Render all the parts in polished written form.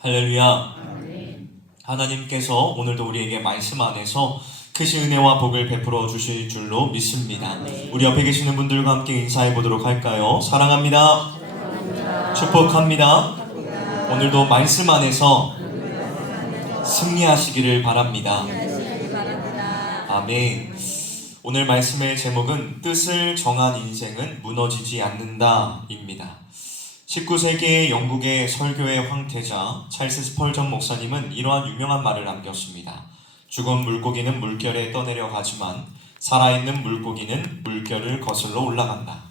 할렐루야. 하나님께서 오늘도 우리에게 말씀 안에서 크신 은혜와 복을 베풀어 주실 줄로 믿습니다. 우리 옆에 계시는 분들과 함께 인사해 보도록 할까요? 사랑합니다. 축복합니다. 오늘도 말씀 안에서 승리하시기를 바랍니다. 아멘. 오늘 말씀의 제목은 뜻을 정한 인생은 무너지지 않는다입니다. 19세기 영국의 설교의 황태자 찰스 스펄전 목사님은 이러한 유명한 말을 남겼습니다. 죽은 물고기는 물결에 떠내려 가지만 살아있는 물고기는 물결을 거슬러 올라간다.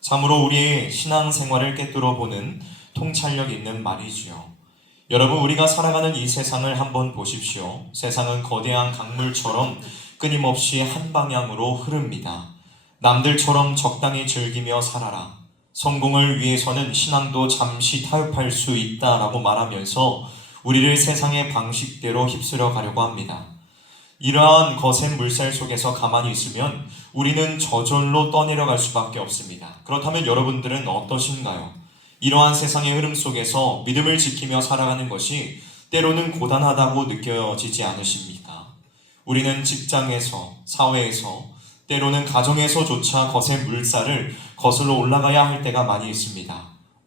참으로 우리의 신앙생활을 꿰뚫어 보는 통찰력 있는 말이지요. 여러분, 우리가 살아가는 이 세상을 한번 보십시오. 세상은 거대한 강물처럼 끊임없이 한 방향으로 흐릅니다. 남들처럼 적당히 즐기며 살아라. 성공을 위해서는 신앙도 잠시 타협할 수 있다라고 말하면서 우리를 세상의 방식대로 휩쓸어 가려고 합니다. 이러한 거센 물살 속에서 가만히 있으면 우리는 저절로 떠내려갈 수밖에 없습니다. 그렇다면 여러분들은 어떠신가요? 이러한 세상의 흐름 속에서 믿음을 지키며 살아가는 것이 때로는 고단하다고 느껴지지 않으십니까? 우리는 직장에서, 사회에서, 때로는 가정에서조차 거센 물살을 거슬러 올라가야 할 때가 많이 있습니다.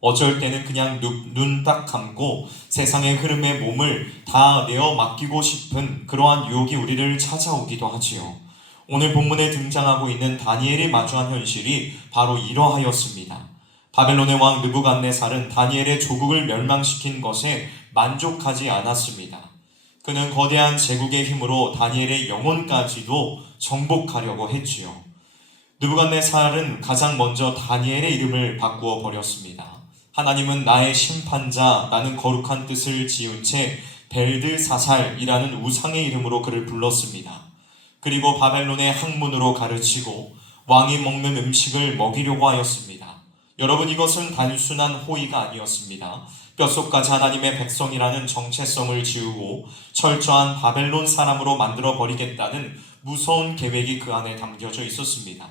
어쩔 때는 그냥 눈 딱 감고 세상의 흐름에 몸을 다 내어 맡기고 싶은 그러한 유혹이 우리를 찾아오기도 하지요. 오늘 본문에 등장하고 있는 다니엘이 마주한 현실이 바로 이러하였습니다. 바벨론의 왕 느부갓네살은 다니엘의 조국을 멸망시킨 것에 만족하지 않았습니다. 그는 거대한 제국의 힘으로 다니엘의 영혼까지도 정복하려고 했지요. 느부갓네살은 가장 먼저 다니엘의 이름을 바꾸어 버렸습니다. 하나님은 나의 심판자라는 거룩한 뜻을 지은 채 벨드사살이라는 우상의 이름으로 그를 불렀습니다. 그리고 바벨론의 학문으로 가르치고 왕이 먹는 음식을 먹이려고 하였습니다. 여러분, 이것은 단순한 호의가 아니었습니다. 뼛속까지 하나님의 백성이라는 정체성을 지우고 철저한 바벨론 사람으로 만들어 버리겠다는 무서운 계획이 그 안에 담겨져 있었습니다.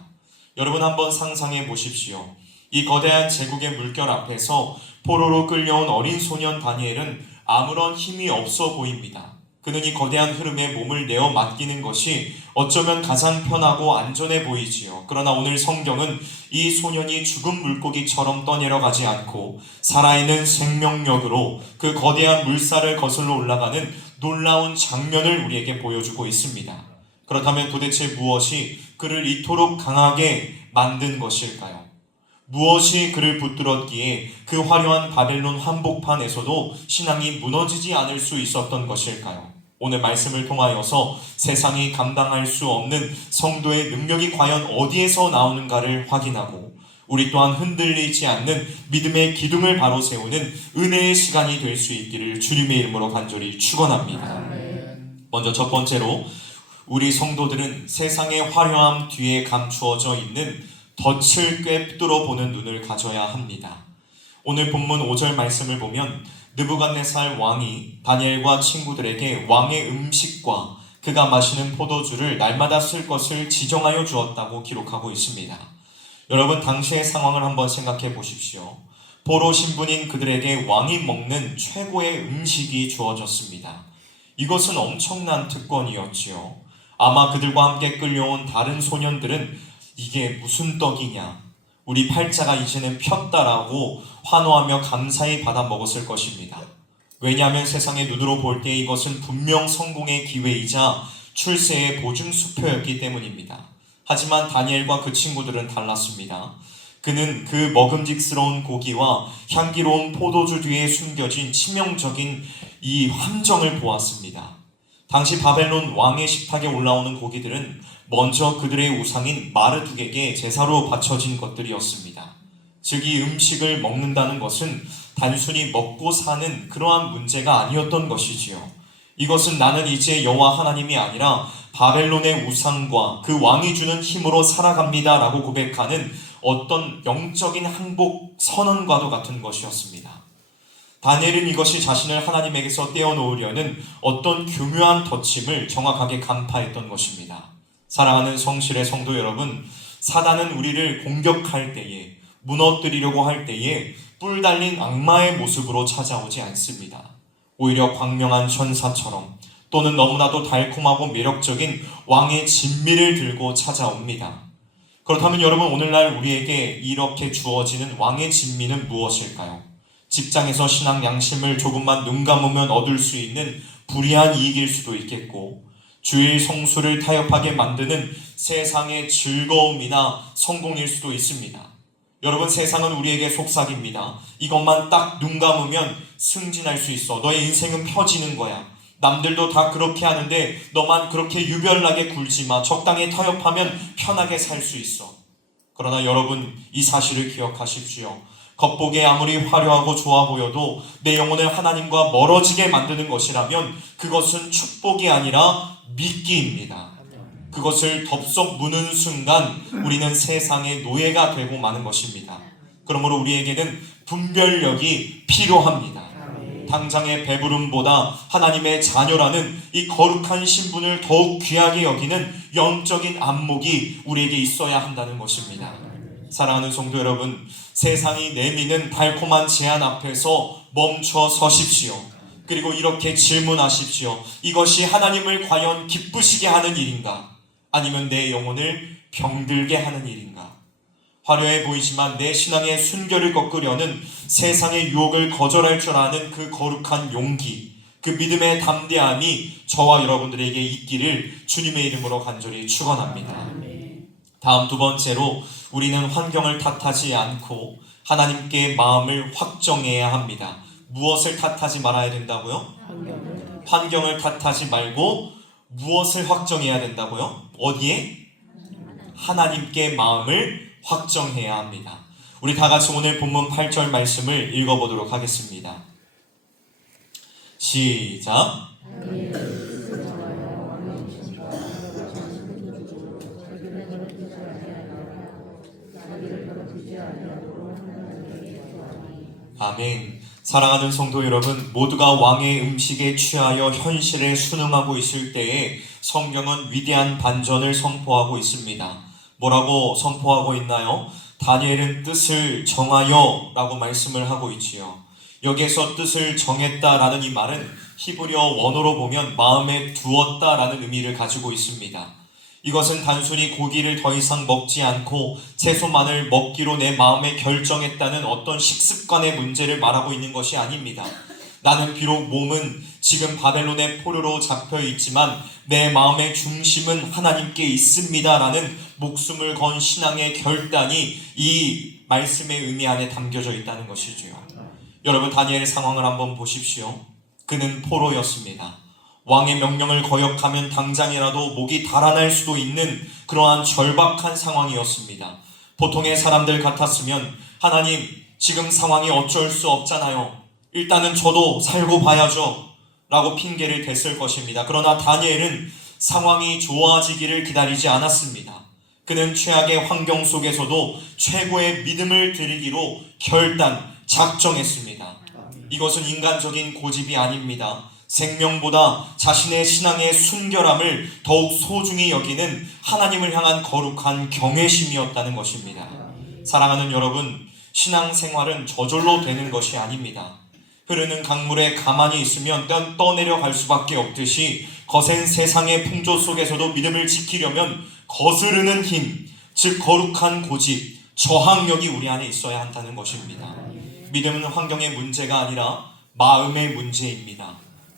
여러분, 한번 상상해 보십시오. 이 거대한 제국의 물결 앞에서 포로로 끌려온 어린 소년 다니엘은 아무런 힘이 없어 보입니다. 그는 이 거대한 흐름에 몸을 내어 맡기는 것이 어쩌면 가장 편하고 안전해 보이지요. 그러나 오늘 성경은 이 소년이 죽은 물고기처럼 떠내려가지 않고 살아있는 생명력으로 그 거대한 물살을 거슬러 올라가는 놀라운 장면을 우리에게 보여주고 있습니다. 그렇다면 도대체 무엇이 그를 이토록 강하게 만든 것일까요? 무엇이 그를 붙들었기에 그 화려한 바벨론 한복판에서도 신앙이 무너지지 않을 수 있었던 것일까요? 오늘 말씀을 통하여서 세상이 감당할 수 없는 성도의 능력이 과연 어디에서 나오는가를 확인하고 우리 또한 흔들리지 않는 믿음의 기둥을 바로 세우는 은혜의 시간이 될 수 있기를 주님의 이름으로 간절히 축원합니다. 먼저 첫 번째로 우리 성도들은 세상의 화려함 뒤에 감추어져 있는 덫을 꿰뚫어 보는 눈을 가져야 합니다. 오늘 본문 5절 말씀을 보면 느부갓네살 왕이 다니엘과 친구들에게 왕의 음식과 그가 마시는 포도주를 날마다 쓸 것을 지정하여 주었다고 기록하고 있습니다. 여러분, 당시의 상황을 한번 생각해 보십시오. 포로 신분인 그들에게 왕이 먹는 최고의 음식이 주어졌습니다. 이것은 엄청난 특권이었지요. 아마 그들과 함께 끌려온 다른 소년들은 이게 무슨 떡이냐, 우리 팔자가 이제는 폈다라고 환호하며 감사히 받아 먹었을 것입니다. 왜냐하면 세상의 눈으로 볼 때 이것은 분명 성공의 기회이자 출세의 보증수표였기 때문입니다. 하지만 다니엘과 그 친구들은 달랐습니다. 그는 그 먹음직스러운 고기와 향기로운 포도주 뒤에 숨겨진 치명적인 이 함정을 보았습니다. 당시 바벨론 왕의 식탁에 올라오는 고기들은 먼저 그들의 우상인 마르둑에게 제사로 바쳐진 것들이었습니다. 즉, 이 음식을 먹는다는 것은 단순히 먹고 사는 그러한 문제가 아니었던 것이지요. 이것은 나는 이제 여호와 하나님이 아니라 바벨론의 우상과 그 왕이 주는 힘으로 살아갑니다 라고 고백하는 어떤 영적인 항복 선언과도 같은 것이었습니다. 다니엘은 이것이 자신을 하나님에게서 떼어놓으려는 어떤 교묘한 덫임을 정확하게 간파했던 것입니다. 사랑하는 성실의 성도 여러분, 사단은 우리를 공격할 때에, 무너뜨리려고 할 때에 뿔 달린 악마의 모습으로 찾아오지 않습니다. 오히려 광명한 천사처럼 또는 너무나도 달콤하고 매력적인 왕의 진미를 들고 찾아옵니다. 그렇다면 여러분, 오늘날 우리에게 이렇게 주어지는 왕의 진미는 무엇일까요? 직장에서 신앙 양심을 조금만 눈 감으면 얻을 수 있는 불이한 이익일 수도 있겠고, 주일 성수를 타협하게 만드는 세상의 즐거움이나 성공일 수도 있습니다. 여러분, 세상은 우리에게 속삭입니다. 이것만 딱 눈 감으면 승진할 수 있어. 너의 인생은 펴지는 거야. 남들도 다 그렇게 하는데 너만 그렇게 유별나게 굴지 마. 적당히 타협하면 편하게 살 수 있어. 그러나 여러분, 이 사실을 기억하십시오. 겉보기에 아무리 화려하고 좋아 보여도 내 영혼을 하나님과 멀어지게 만드는 것이라면 그것은 축복이 아니라 미끼입니다. 그것을 덥석 무는 순간 우리는 세상의 노예가 되고 마는 것입니다. 그러므로 우리에게는 분별력이 필요합니다. 당장의 배부름보다 하나님의 자녀라는 이 거룩한 신분을 더욱 귀하게 여기는 영적인 안목이 우리에게 있어야 한다는 것입니다. 사랑하는 성도 여러분, 세상이 내미는 달콤한 제안 앞에서 멈춰 서십시오. 그리고 이렇게 질문하십시오. 이것이 하나님을 과연 기쁘시게 하는 일인가? 아니면 내 영혼을 병들게 하는 일인가? 화려해 보이지만 내 신앙의 순결을 꺾으려는 세상의 유혹을 거절할 줄 아는 그 거룩한 용기, 그 믿음의 담대함이 저와 여러분들에게 있기를 주님의 이름으로 간절히 축원합니다. 다음 두 번째로, 우리는 환경을 탓하지 않고 하나님께 마음을 확정해야 합니다. 무엇을 탓하지 말아야 된다고요? 환경을 탓하지 말고 무엇을 확정해야 된다고요? 어디에? 하나님께 마음을 확정해야 합니다. 우리 다 같이 오늘 본문 8절 말씀을 읽어보도록 하겠습니다. 시작. 아멘. 사랑하는 성도 여러분, 모두가 왕의 음식에 취하여 현실에 순응하고 있을 때에 성경은 위대한 반전을 선포하고 있습니다. 뭐라고 선포하고 있나요? 다니엘은 뜻을 정하여 라고 말씀을 하고 있지요. 여기에서 뜻을 정했다라는 이 말은 히브리어 원어로 보면 마음에 두었다라는 의미를 가지고 있습니다. 이것은 단순히 고기를 더 이상 먹지 않고 채소만을 먹기로 내 마음에 결정했다는 어떤 식습관의 문제를 말하고 있는 것이 아닙니다. 나는 비록 몸은 지금 바벨론의 포로로 잡혀 있지만 내 마음의 중심은 하나님께 있습니다 라는 목숨을 건 신앙의 결단이 이 말씀의 의미 안에 담겨져 있다는 것이지요. 여러분, 다니엘의 상황을 한번 보십시오. 그는 포로였습니다. 왕의 명령을 거역하면 당장이라도 목이 달아날 수도 있는 그러한 절박한 상황이었습니다. 보통의 사람들 같았으면 하나님, 지금 상황이 어쩔 수 없잖아요. 일단은 저도 살고 봐야죠 라고 핑계를 댔을 것입니다. 그러나 다니엘은 상황이 좋아지기를 기다리지 않았습니다. 그는 최악의 환경 속에서도 최고의 믿음을 드리기로 작정했습니다. 이것은 인간적인 고집이 아닙니다. 생명보다 자신의 신앙의 순결함을 더욱 소중히 여기는 하나님을 향한 거룩한 경외심이었다는 것입니다. 사랑하는 여러분, 신앙생활은 저절로 되는 것이 아닙니다. 흐르는 강물에 가만히 있으면 떠내려갈 수밖에 없듯이 거센 세상의 풍조 속에서도 믿음을 지키려면 거스르는 힘, 즉 거룩한 고집, 저항력이 우리 안에 있어야 한다는 것입니다. 믿음은 환경의 문제가 아니라 마음의 문제입니다.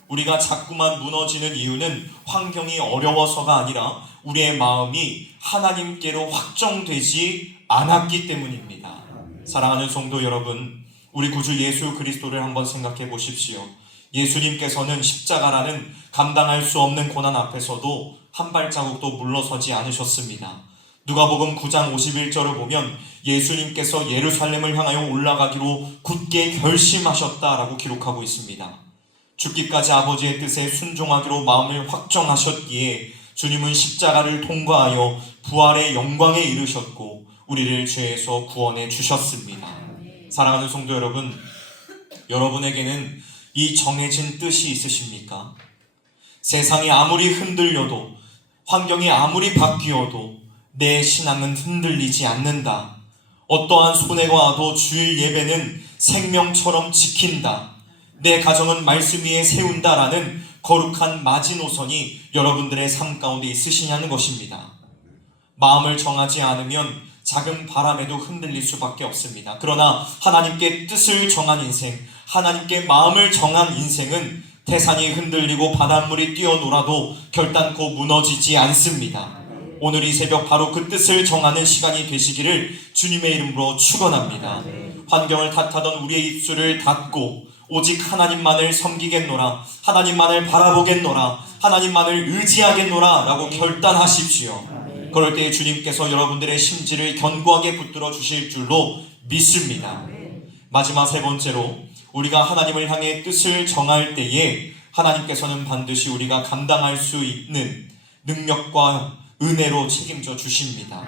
우리가 자꾸만 무너지는 이유는 환경이 어려워서가 아니라 우리의 마음이 하나님께로 확정되지 않았기 때문입니다. 사랑하는 성도 여러분, 우리 구주 예수 그리스도를 한번 생각해 보십시오. 예수님께서는 십자가라는 감당할 수 없는 고난 앞에서도 한 발자국도 물러서지 않으셨습니다. 누가복음 9장 51절을 보면 예수님께서 예루살렘을 향하여 올라가기로 굳게 결심하셨다라고 기록하고 있습니다. 죽기까지 아버지의 뜻에 순종하기로 마음을 확정하셨기에 주님은 십자가를 통과하여 부활의 영광에 이르셨고 우리를 죄에서 구원해 주셨습니다. 사랑하는 성도 여러분, 여러분에게는 이 정해진 뜻이 있으십니까? 세상이 아무리 흔들려도, 환경이 아무리 바뀌어도 내 신앙은 흔들리지 않는다. 어떠한 손해가 와도 주일 예배는 생명처럼 지킨다. 내 가정은 말씀 위에 세운다라는 거룩한 마지노선이 여러분들의 삶 가운데 있으시냐는 것입니다. 마음을 정하지 않으면 작은 바람에도 흔들릴 수밖에 없습니다. 그러나 하나님께 뜻을 정한 인생, 하나님께 마음을 정한 인생은 태산이 흔들리고 바닷물이 뛰어놀아도 결단코 무너지지 않습니다. 오늘 이 새벽 바로 그 뜻을 정하는 시간이 되시기를 주님의 이름으로 축원합니다. 환경을 탓하던 우리의 입술을 닫고 오직 하나님만을 섬기겠노라, 하나님만을 바라보겠노라, 하나님만을 의지하겠노라 라고 결단하십시오. 그럴 때 주님께서 여러분들의 심지를 견고하게 붙들어 주실 줄로 믿습니다. 마지막 세 번째로, 우리가 하나님을 향해 뜻을 정할 때에 하나님께서는 반드시 우리가 감당할 수 있는 능력과 은혜로 책임져 주십니다.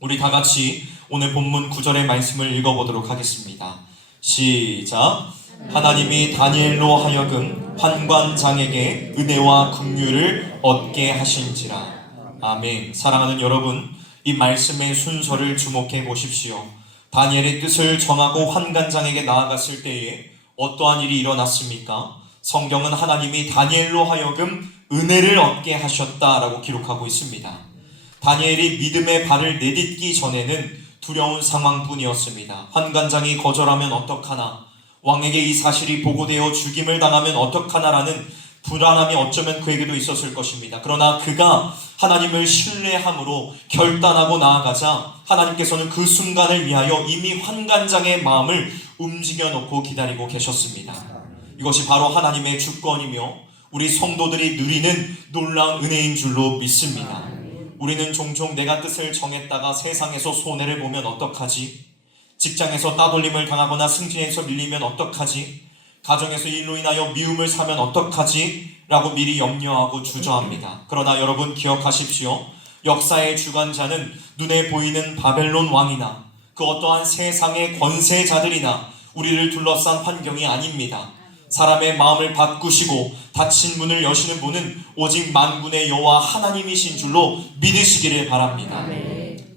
우리 다 같이 오늘 본문 9절의 말씀을 읽어보도록 하겠습니다. 시작. 하나님이 다니엘로 하여금 환관장에게 은혜와 긍휼을 얻게 하신지라. 아멘. 사랑하는 여러분, 이 말씀의 순서를 주목해 보십시오. 다니엘의 뜻을 정하고 환관장에게 나아갔을 때에 어떠한 일이 일어났습니까? 성경은 하나님이 다니엘로 하여금 은혜를 얻게 하셨다라고 기록하고 있습니다. 다니엘이 믿음의 발을 내딛기 전에는 두려운 상황뿐이었습니다. 환관장이 거절하면 어떡하나, 왕에게 이 사실이 보고되어 죽임을 당하면 어떡하나라는 불안함이 어쩌면 그에게도 있었을 것입니다. 그러나 그가 하나님을 신뢰함으로 결단하고 나아가자 하나님께서는 그 순간을 위하여 이미 환관장의 마음을 움직여 놓고 기다리고 계셨습니다. 이것이 바로 하나님의 주권이며 우리 성도들이 누리는 놀라운 은혜인 줄로 믿습니다. 우리는 종종 내가 뜻을 정했다가 세상에서 손해를 보면 어떡하지? 직장에서 따돌림을 당하거나 승진에서 밀리면 어떡하지? 가정에서 일로 인하여 미움을 사면 어떡하지? 라고 미리 염려하고 주저합니다. 그러나 여러분 기억하십시오. 역사의 주관자는 눈에 보이는 바벨론 왕이나 그 어떠한 세상의 권세자들이나 우리를 둘러싼 환경이 아닙니다. 사람의 마음을 바꾸시고 닫힌 문을 여시는 분은 오직 만군의 여호와 하나님이신 줄로 믿으시기를 바랍니다.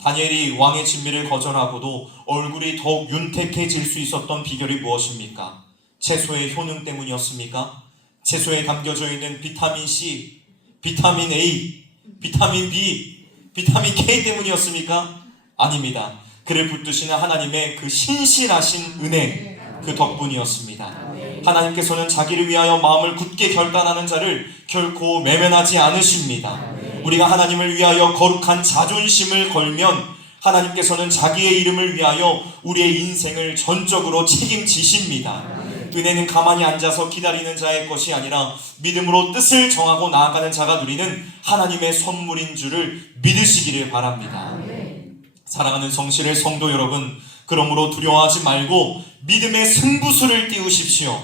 다니엘이 왕의 진미를 거절하고도 얼굴이 더욱 윤택해질 수 있었던 비결이 무엇입니까? 채소의 효능 때문이었습니까? 채소에 담겨져 있는 비타민 C, 비타민 A, 비타민 B, 비타민 K 때문이었습니까? 아닙니다. 그를 붙드시는 하나님의 그 신실하신 은혜, 그 덕분이었습니다. 하나님께서는 자기를 위하여 마음을 굳게 결단하는 자를 결코 외면하지 않으십니다. 우리가 하나님을 위하여 거룩한 자존심을 걸면 하나님께서는 자기의 이름을 위하여 우리의 인생을 전적으로 책임지십니다. 은혜는 가만히 앉아서 기다리는 자의 것이 아니라 믿음으로 뜻을 정하고 나아가는 자가 누리는 하나님의 선물인 줄을 믿으시기를 바랍니다. 사랑하는 성실의 성도 여러분, 그러므로 두려워하지 말고 믿음의 승부수를 띄우십시오.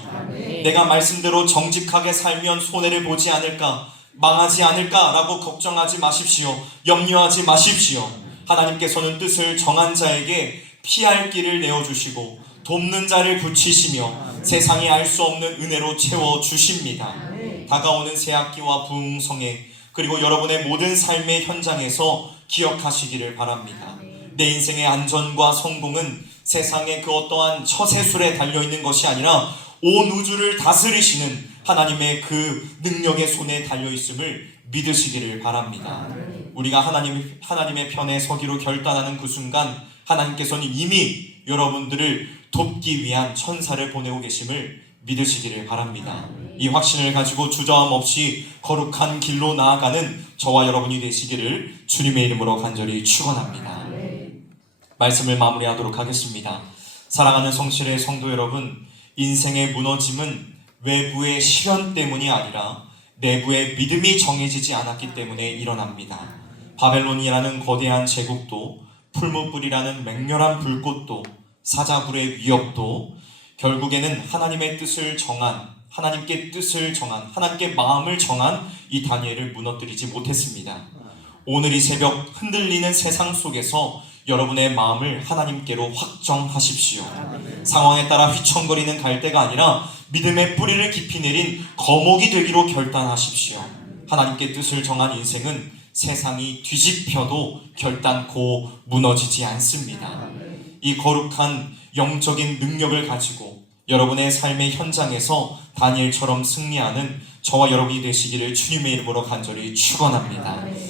내가 말씀대로 정직하게 살면 손해를 보지 않을까, 망하지 않을까 라고 걱정하지 마십시오. 염려하지 마십시오. 하나님께서는 뜻을 정한 자에게 피할 길을 내어주시고 돕는 자를 붙이시며 세상이 알 수 없는 은혜로 채워주십니다. 다가오는 새학기와 부흥성에 그리고 여러분의 모든 삶의 현장에서 기억하시기를 바랍니다. 내 인생의 안전과 성공은 세상의 그 어떠한 처세술에 달려있는 것이 아니라 온 우주를 다스리시는 하나님의 그 능력의 손에 달려있음을 믿으시기를 바랍니다. 우리가 하나님의 편에 서기로 결단하는 그 순간 하나님께서는 이미 여러분들을 돕기 위한 천사를 보내고 계심을 믿으시기를 바랍니다. 이 확신을 가지고 주저함 없이 거룩한 길로 나아가는 저와 여러분이 되시기를 주님의 이름으로 간절히 축원합니다. 말씀을 마무리하도록 하겠습니다. 사랑하는 성실의 성도 여러분, 인생의 무너짐은 외부의 시련 때문이 아니라 내부의 믿음이 정해지지 않았기 때문에 일어납니다. 바벨론이라는 거대한 제국도, 풀무불이라는 맹렬한 불꽃도, 사자불의 위협도 결국에는 하나님의 뜻을 정한, 하나님께 뜻을 정한, 하나님께 마음을 정한 이 다니엘을 무너뜨리지 못했습니다. 오늘 이 새벽 흔들리는 세상 속에서 여러분의 마음을 하나님께로 확정하십시오. 상황에 따라 휘청거리는 갈대가 아니라 믿음의 뿌리를 깊이 내린 거목이 되기로 결단하십시오. 하나님께 뜻을 정한 인생은 세상이 뒤집혀도 결단코 무너지지 않습니다. 이 거룩한 영적인 능력을 가지고 여러분의 삶의 현장에서 다니엘처럼 승리하는 저와 여러분이 되시기를 주님의 이름으로 간절히 축원합니다.